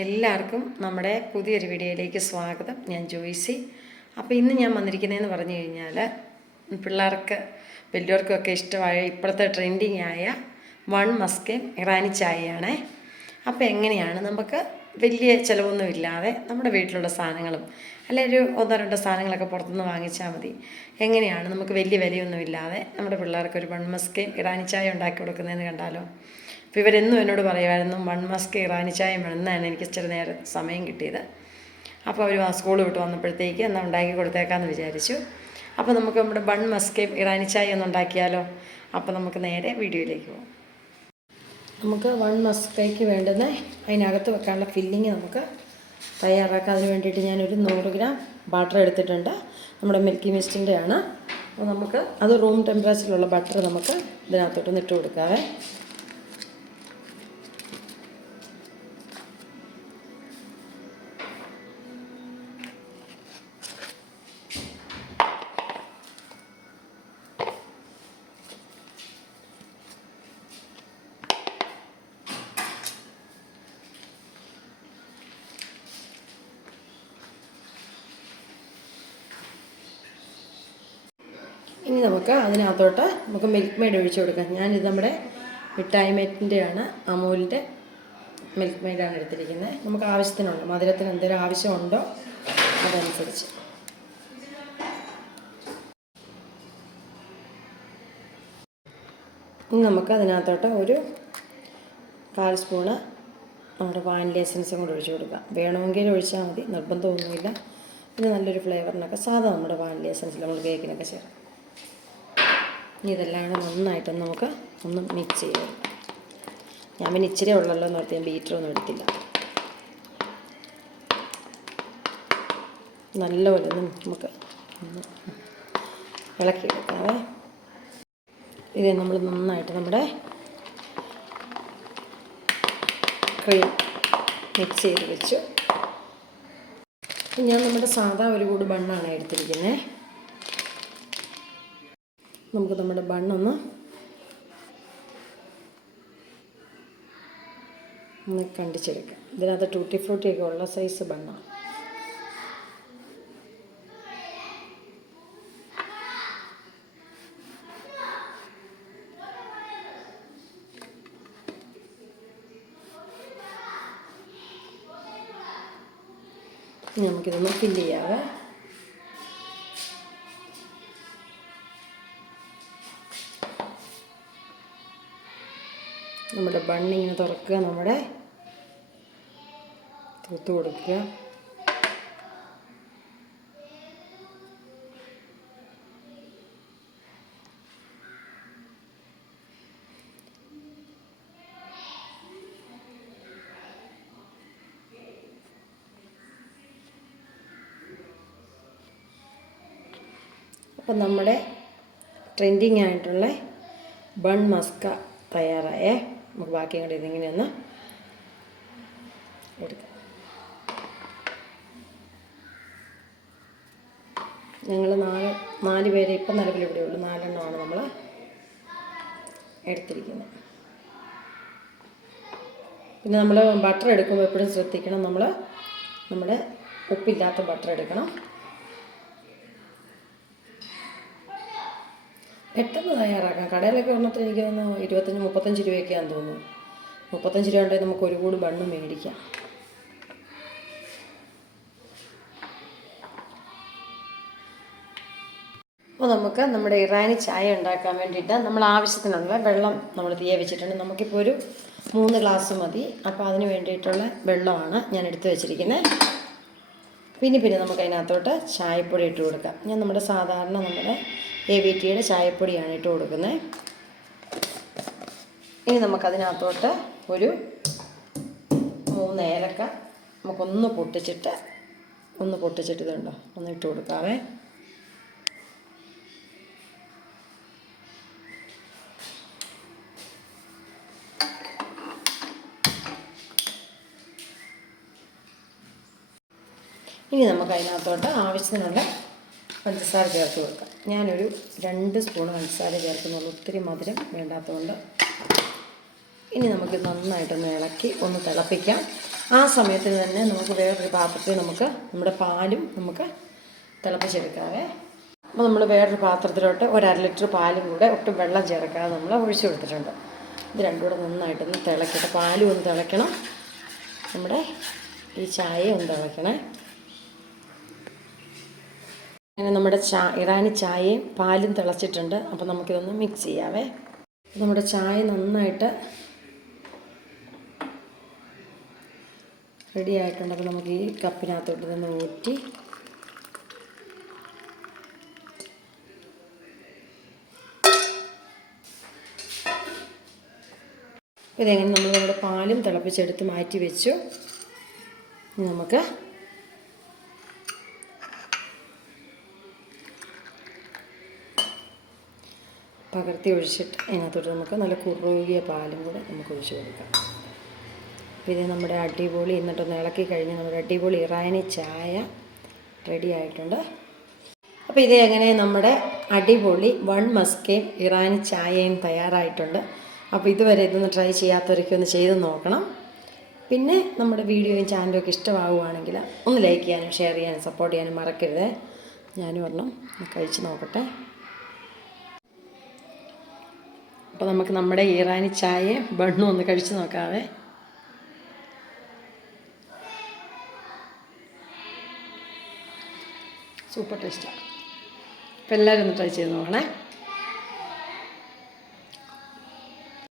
എല്ലാവർക്കും നമ്മുടെ പുതിയൊരു വീഡിയോയിലേക്ക് സ്വാഗതം. ഞാൻ ജോയ്സി. അപ്പോൾ ഇന്ന് ഞാൻ വന്നിരിക്കുന്നതെന്ന് പറഞ്ഞു കഴിഞ്ഞാൽ പിള്ളേർക്ക് വലിയവർക്കൊക്കെ ഇഷ്ടമായ ഇപ്പോഴത്തെ ട്രെൻഡിങ് ആയ വൺ മസ്കേം ഇറാനി ചായയാണ്. അപ്പോൾ എങ്ങനെയാണ് നമുക്ക് വലിയ ചിലവൊന്നുമില്ലാതെ നമ്മുടെ വീട്ടിലുള്ള സാധനങ്ങളും അല്ലെങ്കിൽ ഒരു ഒന്നോ രണ്ടോ സാധനങ്ങളൊക്കെ പുറത്തുനിന്ന് വാങ്ങിച്ചാൽ മതി, എങ്ങനെയാണ് നമുക്ക് വലിയ വിലയൊന്നുമില്ലാതെ നമ്മുടെ പിള്ളേർക്ക് ഒരു വൺ മസ്കേം ഇറാനി ചായ ഉണ്ടാക്കി കൊടുക്കുന്നതെന്ന് കണ്ടാലോ. അപ്പോൾ ഇവരെന്നും എന്നോട് പറയുമായിരുന്നു വൺ മസ്ക് ഇറാനി ചായ വേണമെന്നാണ് എനിക്ക് ഇച്ചിരി നേരം സമയം കിട്ടിയത്. അപ്പോൾ അവർ സ്കൂൾ വിട്ട് വന്നപ്പോഴത്തേക്ക് എന്നാൽ ഉണ്ടാക്കി കൊടുത്തേക്കാമെന്ന് വിചാരിച്ചു. അപ്പോൾ നമുക്ക് നമ്മുടെ വൺ മസ്ക് ഇറാനി ചായ ഒന്ന് ഉണ്ടാക്കിയാലോ. അപ്പോൾ നമുക്ക് നേരെ വീഡിയോയിലേക്ക് പോകാം. നമുക്ക് വൺ മസ്കയ്ക്ക് വേണ്ടുന്ന അതിനകത്ത് വെക്കാനുള്ള ഫില്ലിങ് നമുക്ക് തയ്യാറാക്കാം. അതിന് വേണ്ടിയിട്ട് ഞാനൊരു 100 ഗ്രാം ബട്ടർ എടുത്തിട്ടുണ്ട്. നമ്മുടെ മിൽക്കി മിസ്റ്റിൻ്റെ ആണ്. അപ്പോൾ നമുക്ക് അത് റൂം ടെമ്പറേച്ചറിലുള്ള ബട്ടർ നമുക്ക് ഇതിനകത്തോട്ടൊന്ന് ഇട്ട് കൊടുക്കാവേ. ഇനി നമുക്ക് അതിനകത്തോട്ട് നമുക്ക് മിൽക്ക് മെയ്ഡ് ഒഴിച്ചു കൊടുക്കാം. ഞാനിത് നമ്മുടെ മിഠായി മേറ്റിൻ്റെ ആണ്, അമൂലിൻ്റെ മിൽക്ക് മെയ്ഡാണ് എടുത്തിരിക്കുന്നത്. നമുക്ക് ആവശ്യത്തിനുണ്ട്, മധുരത്തിന് എന്തെങ്കിലും ആവശ്യമുണ്ടോ അതനുസരിച്ച്. ഇനി നമുക്ക് അതിനകത്തോട്ട് ഒരു 1/4 സ്പൂണ് നമ്മുടെ വാനില എസൻസും കൂടെ ഒഴിച്ചു കൊടുക്കാം. വേണമെങ്കിൽ ഒഴിച്ചാൽ മതി, നിർബന്ധമൊന്നുമില്ല. പിന്നെ നല്ലൊരു ഫ്ലേവറിനൊക്കെ സാധാ നമ്മുടെ വാനില എസൻസിൽ നമ്മൾ കേക്കിനൊക്കെ ചേർക്കാം. ഇനി ഇതെല്ലാം നന്നായിട്ടൊന്ന് നമുക്ക് ഒന്ന് മിക്സ് ചെയ്ത് കൊടുക്കാം. ഞാൻ പിന്നെ ഇച്ചിരി ഉള്ളല്ലോ എന്ന് ഓർത്ത് ഞാൻ ബീറ്ററൊന്നും എടുത്തില്ല. നല്ലപോലെ ഒന്ന് നമുക്ക് ഇളക്കിയെടുക്കാവേ. ഇത് നമ്മൾ നന്നായിട്ട് നമ്മുടെ ക്രീം മിക്സ് ചെയ്ത് വെച്ചു. ഞാൻ നമ്മുടെ സാധാ ഒരു കൂട് ബണ്ണാണ് എടുത്തിരിക്കുന്നത്. നമുക്ക് നമ്മുടെ ബണ്ണൊന്ന് കണ്ടിച്ചെടുക്കാം. ഇതിനകത്ത് ടൂട്ടി ഫ്രൂട്ടിയൊക്കെ ഉള്ള സൈസ് ബണ്ണാണ്. നമുക്കിതൊന്ന് ഫില്ല് ചെയ്യാവേ. നമ്മുടെ ബണ്ണിങ്ങനെ തുറക്കുക, നമ്മുടെ തൂത്ത് കൊടുക്കുക. അപ്പം നമ്മുടെ ട്രെൻഡിങ് ആയിട്ടുള്ള ബൺ മസ്ക തയ്യാറായേ. നമുക്ക് ബാക്കി കൂടി ഇതിങ്ങനെ ഒന്ന് എടുക്കാം. ഞങ്ങൾ 4 പേരെ ഇപ്പം നിലവിൽ ഇവിടെ ഉള്ളൂ. 4 എണ്ണമാണ് നമ്മൾ എടുത്തിരിക്കുന്നത്. പിന്നെ നമ്മൾ ബട്ടർ എടുക്കുമ്പോൾ എപ്പോഴും ശ്രദ്ധിക്കണം, നമ്മുടെ ഉപ്പില്ലാത്ത ബട്ടർ എടുക്കണം. പെട്ടെന്ന് തയ്യാറാക്കാം. കടയിലൊക്കെ ഒരെണ്ണത്തിന് എനിക്ക് തോന്നുന്നു 25-35 രൂപയൊക്കെയാണെന്ന് തോന്നുന്നു. 35 രൂപ ഉണ്ടെങ്കിൽ നമുക്ക് ഒരു കൂട് ബണ്ണ് മേടിക്കാം. അപ്പോൾ നമുക്ക് നമ്മുടെ ഇറാനി ചായ ഉണ്ടാക്കാൻ വേണ്ടിയിട്ട് നമ്മൾ ആവശ്യത്തിനുള്ള വെള്ളം നമ്മൾ തീയെ വെച്ചിട്ടുണ്ട്. നമുക്കിപ്പോൾ ഒരു 3 ഗ്ലാസ് മതി. അപ്പോൾ അതിന് വേണ്ടിയിട്ടുള്ള വെള്ളമാണ് ഞാൻ എടുത്ത് വെച്ചിരിക്കുന്നത്. പിന്നെ നമുക്ക് അതിനകത്തോട്ട് ചായപ്പൊടി ഇട്ട് കൊടുക്കാം. ഞാൻ നമ്മുടെ സാധാരണ നമ്മുടെ AVTയുടെ ചായപ്പൊടിയാണ് ഇട്ട് കൊടുക്കുന്നത്. ഇനി നമുക്കതിനകത്തോട്ട് ഒരു 3 ഏലക്ക നമുക്കൊന്ന് പൊട്ടിച്ചിട്ട് ഇതുണ്ടോ ഒന്ന് ഇട്ട് കൊടുക്കാവേ. ഇനി നമുക്ക് അതിനകത്തോട്ട് ആവശ്യത്തിനുള്ള പഞ്ചസാര ചേർത്ത് കൊടുക്കാം. ഞാനൊരു 2 സ്പൂൺ പഞ്ചസാര ചേർക്കുന്നുള്ളൂ, ഒത്തിരി മധുരം വേണ്ടാത്തതുകൊണ്ട്. ഇനി നമുക്ക് നന്നായിട്ടൊന്ന് ഇളക്കി ഒന്ന് തിളപ്പിക്കാം. ആ സമയത്തിന് തന്നെ നമുക്ക് വേറൊരു പാത്രത്തിൽ നമുക്ക് നമ്മുടെ പാലും നമുക്ക് തിളപ്പിച്ചെടുക്കാവേ. അപ്പോൾ നമ്മൾ വേറൊരു പാത്രത്തിലോട്ട് 1/2 ലിറ്റർ പാലും കൂടെ ഒട്ടും വെള്ളം ചേർക്കാതെ നമ്മൾ ഒഴിച്ചു കൊടുത്തിട്ടുണ്ട്. ഇത് രണ്ടും കൂടെ നന്നായിട്ടൊന്ന് തിളക്കട്ടെ. പാലും ഒന്ന് തിളയ്ക്കണം, നമ്മുടെ ഈ ചായ ഒന്ന് തിളയ്ക്കണേ. അങ്ങനെ നമ്മുടെ ഇറാനി ചായയും പാലും തിളച്ചിട്ടുണ്ട്. അപ്പോൾ നമുക്കിതൊന്ന് മിക്സ് ചെയ്യാവേ. നമ്മുടെ ചായ നന്നായിട്ട് റെഡി ആയിട്ടുണ്ട്. അപ്പോൾ നമുക്ക് ഈ കപ്പിനകത്തോട്ട് തന്നെ ഊറ്റി ഇതെങ്ങനെ നമ്മൾ നമ്മുടെ പാലും തിളപ്പിച്ചെടുത്ത് മാറ്റി വെച്ചു. നമുക്ക് പകർത്തി ഒഴിച്ചിട്ട് അതിനകത്തോട്ട് നമുക്ക് നല്ല കുറുകിയ പാലും കൂടെ നമുക്ക് ഒഴിച്ച് കൊടുക്കാം. അപ്പോൾ ഇത് നമ്മുടെ അടിപൊളി എന്നിട്ടൊന്ന് ഇളക്കി കഴിഞ്ഞ് നമ്മുടെ അടിപൊളി ഇറാനി ചായ റെഡി ആയിട്ടുണ്ട്. അപ്പോൾ ഇത് എങ്ങനെ നമ്മുടെ അടിപൊളി 1 മസ്കേൻ ഇറാനി ചായയും തയ്യാറായിട്ടുണ്ട്. അപ്പോൾ ഇതുവരെ ഇതൊന്ന് ട്രൈ ചെയ്യാത്തവരൊക്കെ ഒന്ന് ചെയ്ത് നോക്കണം. പിന്നെ നമ്മുടെ വീഡിയോയും ചാനലും ഒക്കെ ഇഷ്ടമാവുകയാണെങ്കിൽ ഒന്ന് ലൈക്ക് ചെയ്യാനും ഷെയർ ചെയ്യാനും സപ്പോർട്ട് ചെയ്യാനും മറക്കരുത്. ഞാനും ഒരെണ്ണം കഴിച്ച് നോക്കട്ടെ. അപ്പോൾ നമുക്ക് നമ്മുടെ ഇറാനി ചായയും ബണ്ണും ഒന്ന് കഴിച്ച് നോക്കാവേ. സൂപ്പർ ടേസ്റ്റാണ്. അപ്പോൾ എല്ലാവരും ഒന്ന് ട്രൈ ചെയ്ത് നോക്കണേ.